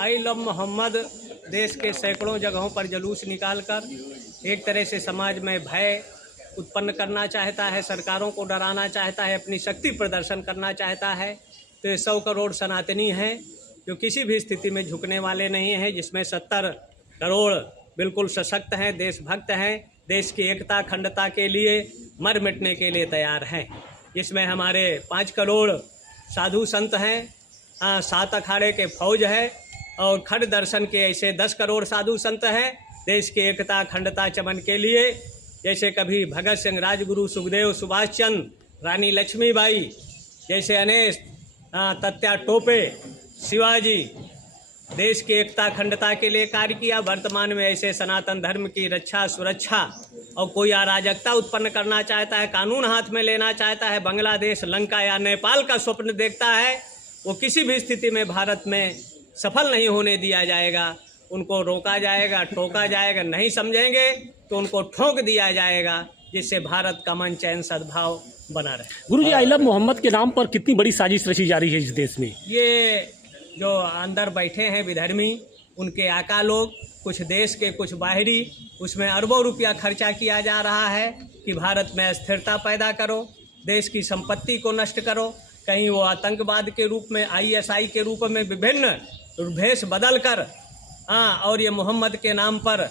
I love Mohammad देश के सैकड़ों जगहों पर जुलूस निकालकर एक तरह से समाज में भय उत्पन्न करना चाहता है, सरकारों को डराना चाहता है, अपनी शक्ति प्रदर्शन करना चाहता है। तो ये 100 करोड़ सनातनी हैं जो किसी भी स्थिति में झुकने वाले नहीं हैं, जिसमें 70 करोड़ बिल्कुल सशक्त हैं, देशभक्त हैं, देश की एकता अखंडता के लिए मर मिटने के लिए तैयार हैं। जिसमें हमारे 5 करोड़ साधु संत हैं, 7 अखाड़े के फौज है और खड़ दर्शन के ऐसे 10 करोड़ साधु संत हैं देश की एकता अखंडता चमन के लिए। जैसे कभी भगत सिंह, राजगुरु, सुखदेव, सुभाष चंद्र, रानी लक्ष्मीबाई जैसे अनेक तत्या टोपे, शिवाजी देश की एकता अखंडता के लिए कार्य किया। वर्तमान में ऐसे सनातन धर्म की रक्षा सुरक्षा और कोई अराजकता उत्पन्न करना चाहता है, कानून हाथ में लेना चाहता है, बांग्लादेश, लंका या नेपाल का स्वप्न देखता है, वो किसी भी स्थिति में भारत में सफल नहीं होने दिया जाएगा। उनको रोका जाएगा, टोका जाएगा, नहीं समझेंगे तो उनको ठोक दिया जाएगा, जिससे भारत का अमन चैन सद्भाव बना रहे। गुरुजी, आई लव मोहम्मद के नाम पर कितनी बड़ी साजिश रची जा रही है इस देश में। ये जो अंदर बैठे हैं विधर्मी, उनके आका लोग, कुछ देश के कुछ बाहरी, उसमें अरबों रुपया खर्चा किया जा रहा है कि भारत में अस्थिरता पैदा करो, देश की संपत्ति को नष्ट करो। कहीं वो आतंकवाद के रूप में, ISI के रूप में विभिन्न भेष बदल कर और ये मोहम्मद के नाम पर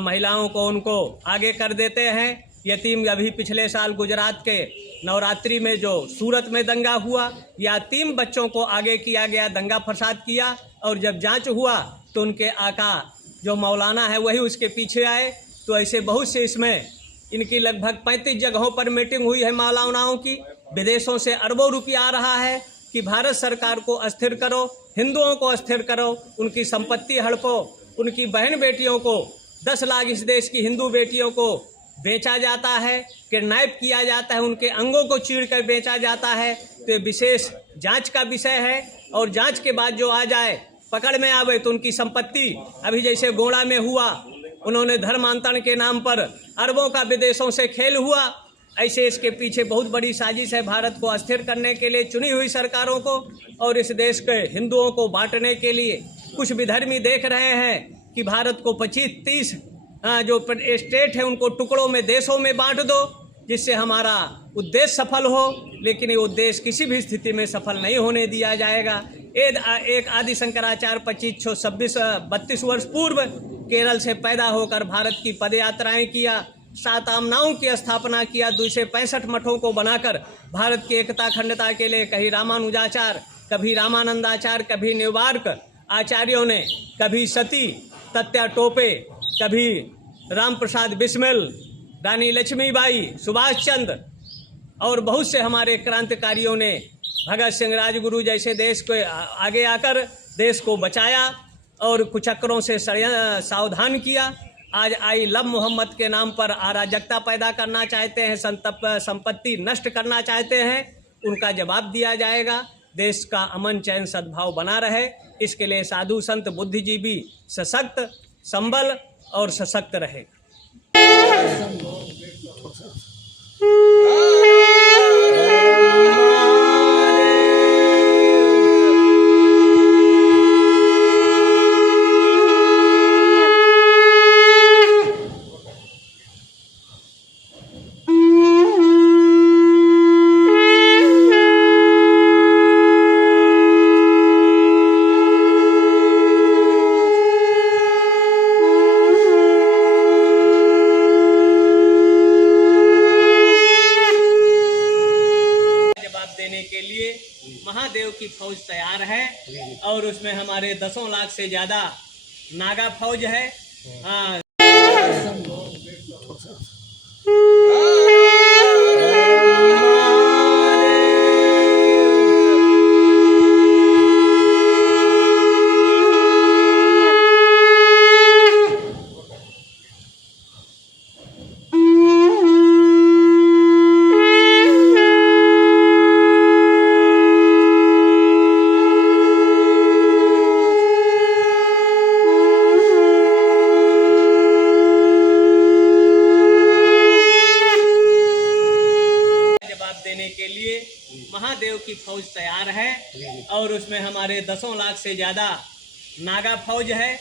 महिलाओं को उनको आगे कर देते हैं। यतीम, अभी पिछले साल गुजरात के नवरात्रि में जो सूरत में दंगा हुआ, यतीम बच्चों को आगे किया गया, दंगा फसाद किया, और जब जांच हुआ तो उनके आका जो मौलाना है वही उसके पीछे आए। तो ऐसे बहुत से इसमें इनकी लगभग 35 जगहों पर मीटिंग हुई है मौलानाओं की। विदेशों से अरबों रुपया आ रहा है कि भारत सरकार को अस्थिर करो, हिंदुओं को अस्थिर करो, उनकी संपत्ति हड़पो, उनकी बहन बेटियों को 10 लाख इस देश की हिंदू बेटियों को बेचा जाता है, किडनैप किया जाता है, उनके अंगों को चीर कर बेचा जाता है। तो ये विशेष जांच का विषय है, और जांच के बाद जो आ जाए, पकड़ में आवे, तो उनकी संपत्ति, अभी जैसे गोड़ा में हुआ, उन्होंने धर्मांतरण के नाम पर अरबों का विदेशों से खेल हुआ, ऐसे इसके पीछे बहुत बड़ी साजिश है भारत को अस्थिर करने के लिए, चुनी हुई सरकारों को और इस देश के हिंदुओं को बांटने के लिए। कुछ विधर्मी देख रहे हैं कि भारत को 25-30 जो स्टेट है उनको टुकड़ों में, देशों में बांट दो, जिससे हमारा उद्देश्य सफल हो। लेकिन ये उद्देश्य किसी भी स्थिति में सफल नहीं होने दिया जाएगा। एक आदि शंकराचार्य 32 वर्ष पूर्व केरल से पैदा होकर भारत की पदयात्राएं किया, 7 आमनाओं की स्थापना किया, 265 मठों को बनाकर भारत की एकता अखंडता के लिए कहीं रामानुजाचार्य, कभी रामानंदाचार्य, कभी निवार्क आचार्यों ने, कभी सती तत्या टोपे, कभी राम प्रसाद बिस्मिल, रानी लक्ष्मीबाई, सुभाष चंद्र और बहुत से हमारे क्रांतिकारियों ने, भगत सिंह, राजगुरु जैसे देश को आगे आकर देश को बचाया और कुचक्रों से सावधान किया। आज आई लव मोहम्मद के नाम पर अराजकता पैदा करना चाहते हैं, संपत्ति नष्ट करना चाहते हैं, उनका जवाब दिया जाएगा। देश का अमन चैन सद्भाव बना रहे, इसके लिए साधु संत बुद्धिजीवी सशक्त, संबल और सशक्त रहे। के लिए महादेव की फौज तैयार है और उसमें हमारे 10 लाख से ज्यादा नागा फौज है। देने के लिए महादेव की फौज तैयार है और उसमें हमारे 10 लाख से ज्यादा नागा फौज है,